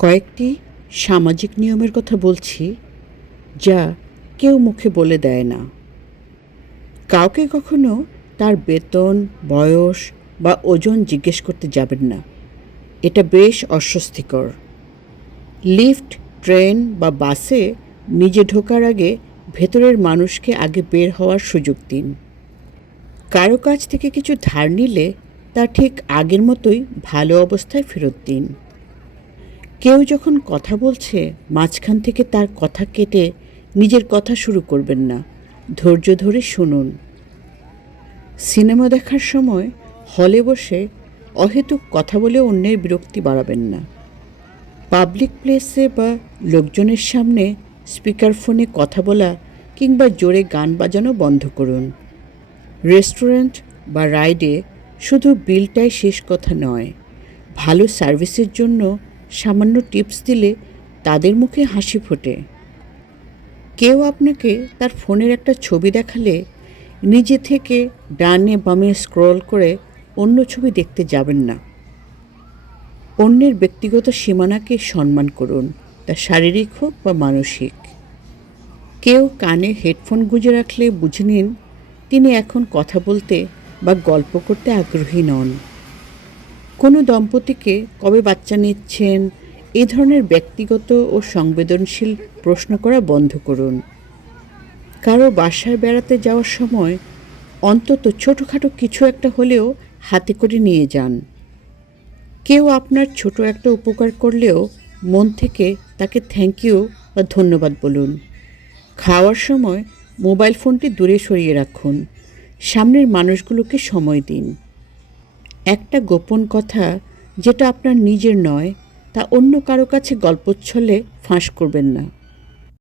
কয়েকটি সামাজিক নিয়মের কথা বলছি, যা কেউ মুখে বলে দেয় না। কাউকে কখনো তার বেতন, বয়স বা ওজন জিজ্ঞেস করতে যাবেন না। এটা বেশ অস্বস্তিকর। লিফট, ট্রেন বা বাসে নিজে ঢোকার আগে ভেতরের মানুষকে আগে বের হওয়ার সুযোগ দিন। কারো কাছ থেকে কিছু ধার নিলে তা ঠিক আগের মতোই ভালো অবস্থায় ফেরত দিন। কেউ যখন কথা বলছে, মাঝখান থেকে তার কথা কেটে নিজের কথা শুরু করবেন না। ধৈর্য ধরে শুনুন। সিনেমা দেখার সময় হলে বসে অহেতুক কথা বলে অন্যের বিরক্তি বাড়াবেন না। পাবলিক প্লেসে বা লোকজনের সামনে স্পিকার ফোনে কথা বলা কিংবা জোরে গান বাজানো বন্ধ করুন। রেস্টুরেন্ট বা রাইডে শুধু বিলটাই শেষ কথা নয়, ভালো সার্ভিসের জন্য সামান্য টিপস দিলে তাদের মুখে হাসি ফোটে। কেউ আপনাকে তার ফোনের একটা ছবি দেখালে নিজে থেকে ডানে বামে স্ক্রল করে অন্য ছবি দেখতে যাবেন না। অন্যের ব্যক্তিগত সীমানাকে সম্মান করুন, তা শারীরিক হোক বা মানসিক। কেউ কানে হেডফোন গুঁজে রাখলে বুঝে নিন তিনি এখন কথা বলতে বা গল্প করতে আগ্রহী নন। কোনো দম্পতিকে কবে বাচ্চা নিচ্ছেন এ ধরনের ব্যক্তিগত ও সংবেদনশীল প্রশ্ন করা বন্ধ করুন। কারো বাসায় বেড়াতে যাওয়ার সময় অন্তত ছোটোখাটো কিছু একটা হলেও হাতে করে নিয়ে যান। কেউ আপনার ছোট একটা উপকার করলেও মন থেকে তাকে থ্যাংক ইউ বা ধন্যবাদ বলুন। খাওয়ার সময় মোবাইল ফোনটি দূরে সরিয়ে রাখুন। সামনের মানুষগুলোকে সময় দিন। একটা গোপন কথা যেটা আপনার নিজের নয়, তা অন্য কারো কাছে গল্পচ্ছলে ফাঁস করবেন না।